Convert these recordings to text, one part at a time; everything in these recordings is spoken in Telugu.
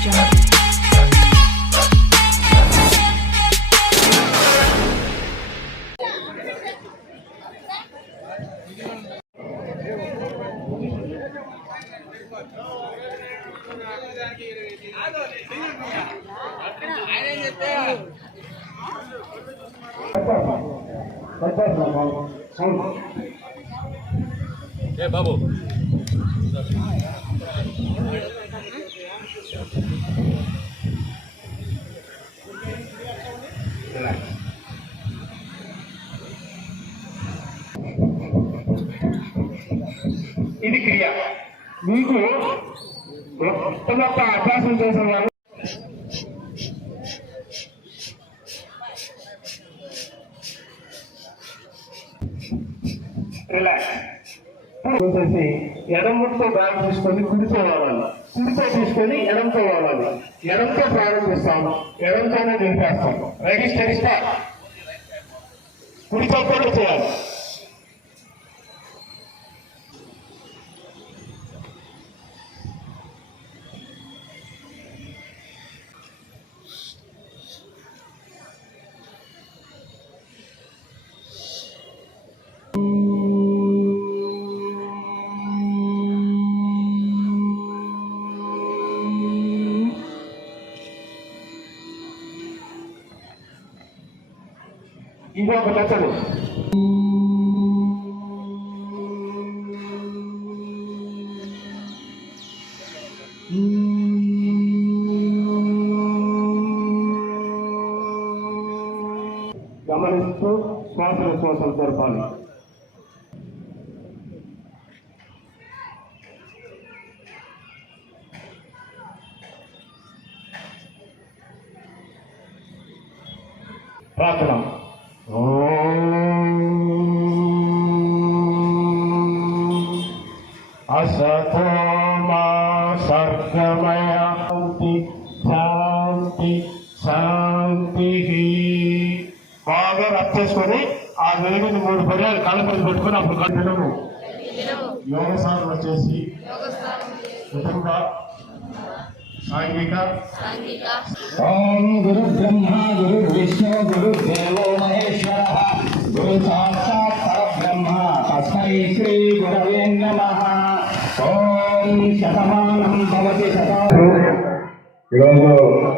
jungle. ఏ బాబు ఇది క్రియ మీకు మొత్తం యొక్క అభ్యాసం చేసిన చూసేసి ఎడమతో బ్యాగ్ తీసుకొని కుడితో వాడాలి. కుడితో తీసుకొని ఎడంతో వాడాలి. ఎడంతో ప్రారంభిస్తాం. ఎడంతోనే నింపేస్తాం రెడీ స్టడీ స్టార్ట్ కుడితో కూడా చేయాలి. ఇది ఒక మెథడ్ గమనిస్తూ శ్వాస శ్వాసలు జరపాలి ప్రార్థన. అసతోమా సర్గమయ శాంతి శాంతి శాంతి బాగా రబ్ చేసుకొని ఆ వెలుగుని మూడు పర్యాలు కళ్ళ మీద పెట్టుకొని అప్పుడు కళ్ళు యోగ సాధన చేసి కుటుంబ సాంఘిక ఓం గురు బ్రహ్మ గురు విష్ణు గురు దేవో మహేశ్వర. గురు సాక్షాత్ పరబ్రహ్మ. తస్మై శ్రీ గురవే నమ ఓం శతమానం భవతి శతా ఈరోజు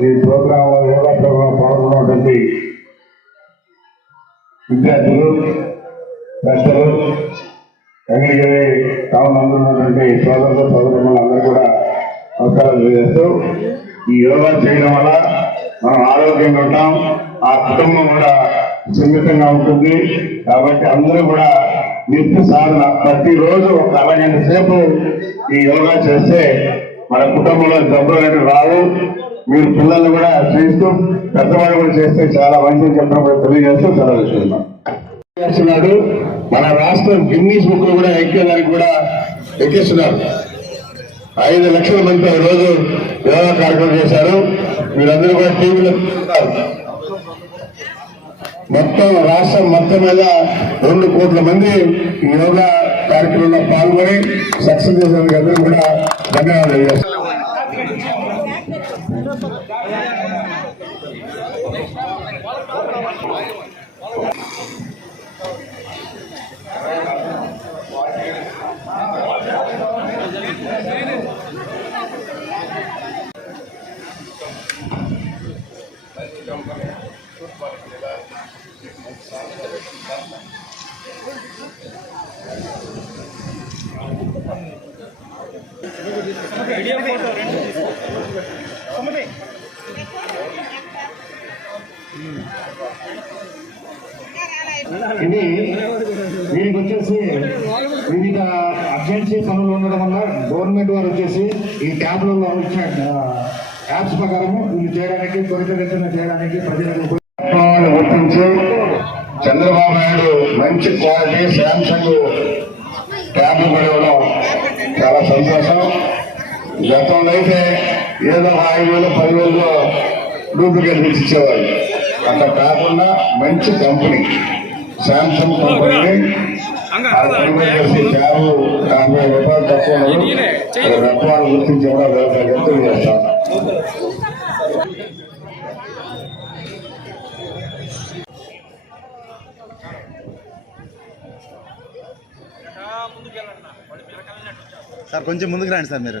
ఈ ప్రోగ్రామ్లో యోగా ప్రోగ్రామ్ పాల్గొన్నటువంటి విద్యార్థులు ప్రజలు వెంకటగిరి టౌన్ అందుకున్నటువంటి సోదరులు సోదరులు అందరూ కూడా నమస్కారాలు తెలియజేస్తూ ఈ యోగా చేయడం వల్ల మనం ఆరోగ్యంగా ఉంటాం ఆ కుటుంబం కూడా సున్నితంగా ఉంటుంది. కాబట్టి అందరూ కూడా నిత్య సాధన ప్రతిరోజు ఒక అరగంట సేపు ఈ యోగా చేస్తే మన కుటుంబంలో జబ్బులు రావు. మీరు పిల్లల్ని కూడా చేస్తూ పెద్దవాళ్ళు కూడా చేస్తే చాలా మంచిది చెప్పినప్పుడు తెలియజేస్తూ సెలవు చేస్తున్నాడు. మన రాష్ట్రం గిన్నీస్ బుక్ కూడా ఎక్కేదానికి కూడా ఎక్కిస్తున్నారు. ఐదు లక్షల మంది రోజు యోగా కార్యక్రమం చేశారు. మీరందరూ కూడా టీవీలో మొత్తం రాష్ట్రం మొత్తం మీద రెండు కోట్ల మంది ఈ యోగా కార్యక్రమంలో పాల్గొని సక్సెస్ చేసేందుకు అందరూ కూడా ధన్యవాదాలు తెలియజేస్తున్నాను ఇది దీనికి వచ్చేసి వివిధ అర్జెన్సీ పనులు ఉండడం వల్ల గవర్నమెంట్ వారు వచ్చేసి ఈ ట్యాబ్లలో ఇచ్చిన యాప్స్ ప్రకారం వీళ్ళు చేయడానికి త్వరితగతిన చేయడానికి ప్రజలకు గుర్తించి చంద్రబాబు నాయుడు మంచి క్వాలిటీ శాంసంగ్ ట్యాబ్లు కూడా చాలా సంతోషం. గతంలో అయితే ఏదో ఐదు వేలు పదివేలలో డూప్లికేట్ పిలిచి ఇచ్చేవాళ్ళు. అంత కాకుండా మంచి కంపెనీ. శాంసంగ్ కంపెనీ రూపాయలు తక్కువ రత్నాలు గుర్తించి సార్ కొంచెం ముందుకు రండి సార్ మీరు.